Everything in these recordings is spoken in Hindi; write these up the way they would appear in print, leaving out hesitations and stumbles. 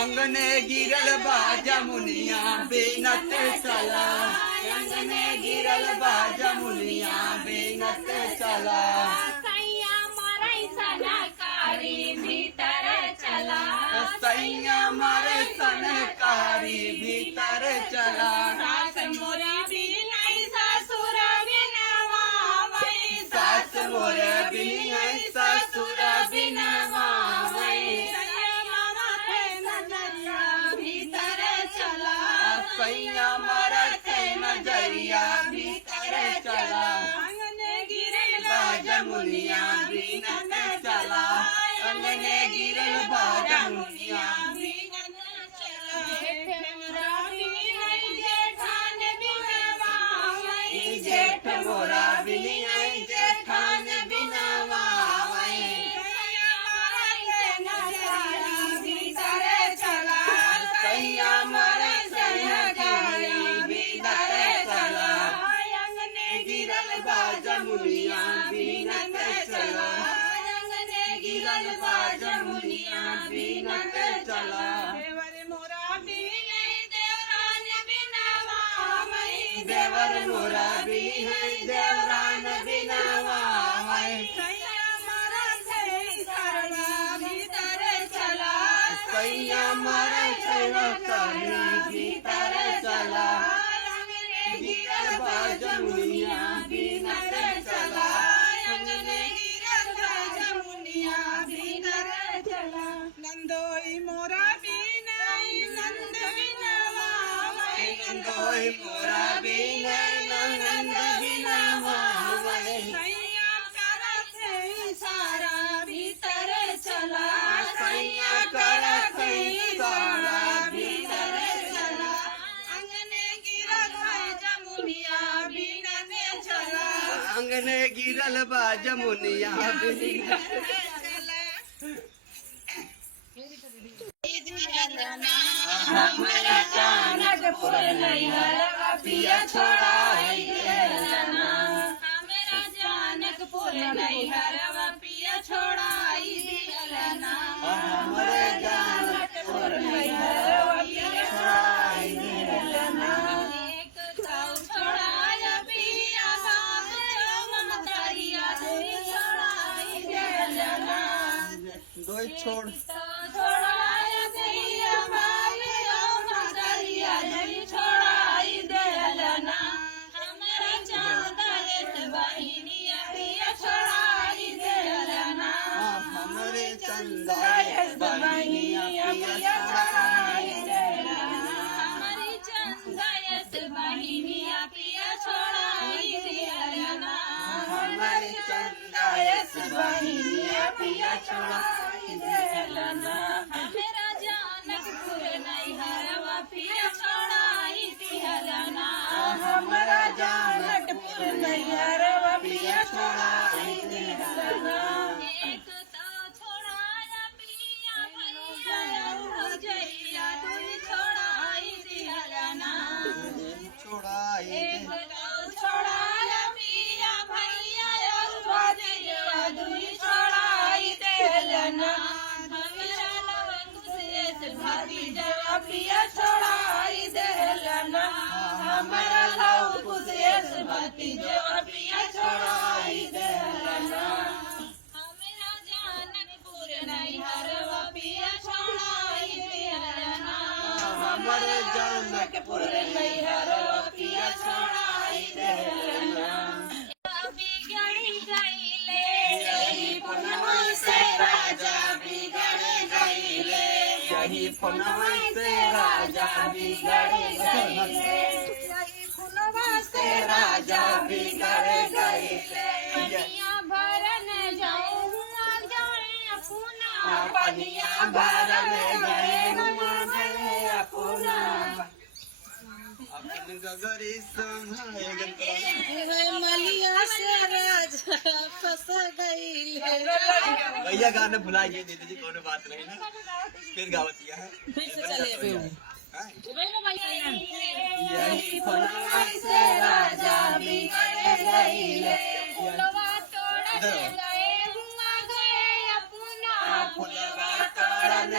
अंगने गिरल बा जमुनिया बिनत चला अंगने गिरल बा जमुनिया बिनत चला सैया मरई सनकारी भीतर चला सैया मारे सनकारी भीतर चला सास मोरा बिनई ससुर बिनवावै सास मोर बिनई ससुर बिनवावै सैया मरत नजरिया भीतर चला अंगने गिरल बा जमुनिया बिनत चला अंगने गिरल बा जमुनिया जेठ मोरा बिनई जेठान बिनवावै सैया मरत नजरिया भीतर चला गिरल बा जमुनिया बिनत चला गिरल बा जमुनिया बिनत चला देवर मोरा बिनई देवरान बिनवावै सैया मरत नजरिया भीतर चला गिरल बा जमुनिया बिनत चला नंदोई मोरा बिनई नंद बिनवावै नंदोई मोरा बिनई नंद बिनवावै सैया करत सारा भीतर चला सैया करत सारा भीतर चला अंगने गिरत जमुनिया बिनत चला अंगने गिरल बा जमुनिया बिनत हमरा जानकपुर नैहरवा पिया छोड़ाई देलना हमरा जानकपुर नैहरवा पिया छोड़ाई देलना हमरे जानकपुर नैहरवा पिया छोड़ाई देलना एक ताऊ छोड़ाया पिया ममतारिया छोड़ाई देलना दोई छोड़ छोड़ाया पिया ममतारिया छोड़ाई देलना हमरा चांदत बहिनिया पिया छोड़ाई देलना हमरे चंदायत बहिनिया पिया छोड़ाई देलना हमारी चांदत बहिनिया पिया छोड़ाई देलना हमारे चंदायत बहिनिया पिया छोड़ाई देलना हमरा जानकपुर नैहरवा पिया छोड़ाई देलना हमरा जानकपुर नैहरवा पिया छोड़ाई देलना एक तो छोड़ाया पिया भैया जैया तू छोड़ाई देलना छोड़ाई एक तो छोड़ाया पिया भैया जैया तू छोड़ाई देलना हमरा लवकुश भतीजा पिया छोड़ाई देलना हमरा लवकुश भतीजा पिया छोड़ाई देलना हमरा जानकपुर नैहरवा पिया छोड़ाई देलना हमरे जानकपुर नैहरवा पिया छोड़ाई देलना बिगड़ी गईले यही पुनवा से राजा बिगड़ गईले यही पुनवा से राजा बिगड़ गईले यही पुनवा से राजा बिगड़ गईले पनिया भरन जाऊँ जाए अपना पनिया भरन गए गए अपना अपन गगरी मलिया से राजा फंस गईले भैया गाना भुला गए दीदी जी कोनो बात नहीं ना फिर गावतिया है फिर से चले यही पुनवा से राजा बिगड़ गईले फुलवा तोड़न गए हुआ गए अपना फुलवा तोड़न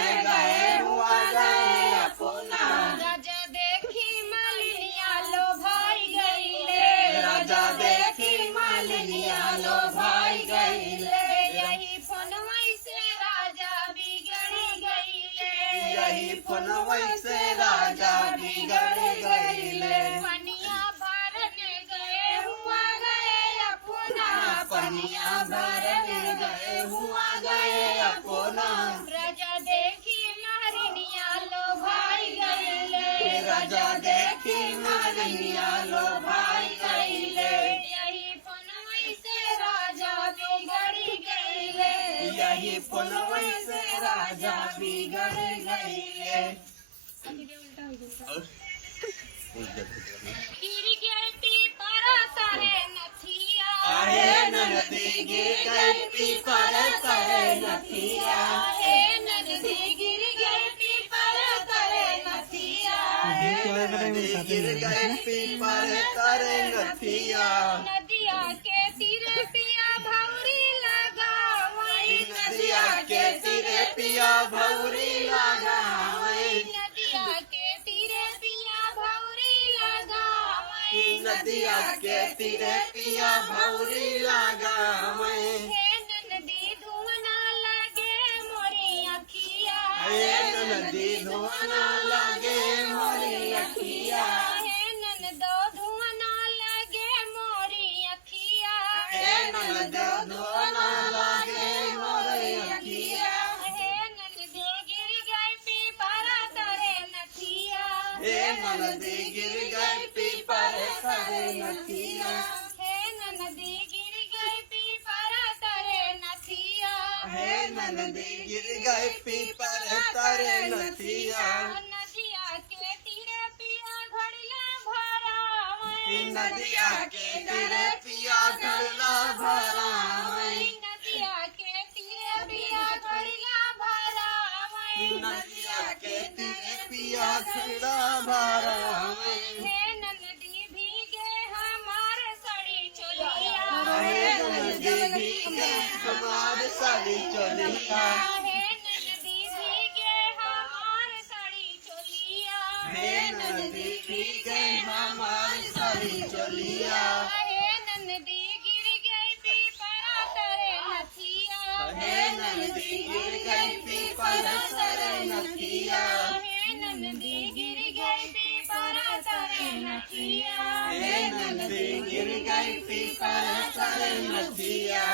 फोनवै से राजा बिगड़ गईले पनिया भरने गए हुआ गए अपना पनिया भरने गए हुआ गए अपना राजा देखी मारनिया लो भाई गईले राजा देखी मारनिया लो भाई गईले यही फोनवै से राजा बिगड़ी गईले यही फोनवै से राजा बिगड़ गईले गिरगिटी पर तरे नथिया आहे नदी गिर गई पीपर करे नथिया हे नदी गिरगिटी पर तरे नथिया नदी गिर गई पीपर करे नथिया नदिया के तीरे पिया भौरी लगावई नदिया के तीरे पिया भौरी लगावई नदिया के तीरे पिया भौरी लगावई नदिया के तीरे पिया भौरी लगावई हे नदी धुआं लगे मोरी अखिया हे नदी धुआं लागे मोरी अखिया हे ननदो धुआं लगे मोरी अखिया हे ननद धुआं लागे मोरी अखिया हे ननदे गिर गई पीपर तरे नथिया हे नदी गिर गई पीपर करे नथिया हे ननदी गिर गई पीपर तरे नथिया हे नदी गिर गई पीपर करे नथिया नदिया के तीरे पिया घड़िया भरावई नदिया के तीरे पिया घड़ला भरावई नदिया के तीरे पिया घड़िया भरावई नदिया के तीरे पिया घड़ला भरावई हे ननदी भीगे हमार सड़ी चोलिया हे नदी भीगे हमार साड़ी चोलिया हे ननदी भीगे हमार सड़ी चोलिया हे नदी भीगे हमार साड़ी चोलिया हे ननदी गिर गई पीपरा तरे नथिया हे नदी गिर गई पीपर करे नथिया हे ननदी गिर गई पीपरा तरे नथिया हे नदी गिर गई पीपर करे नथिया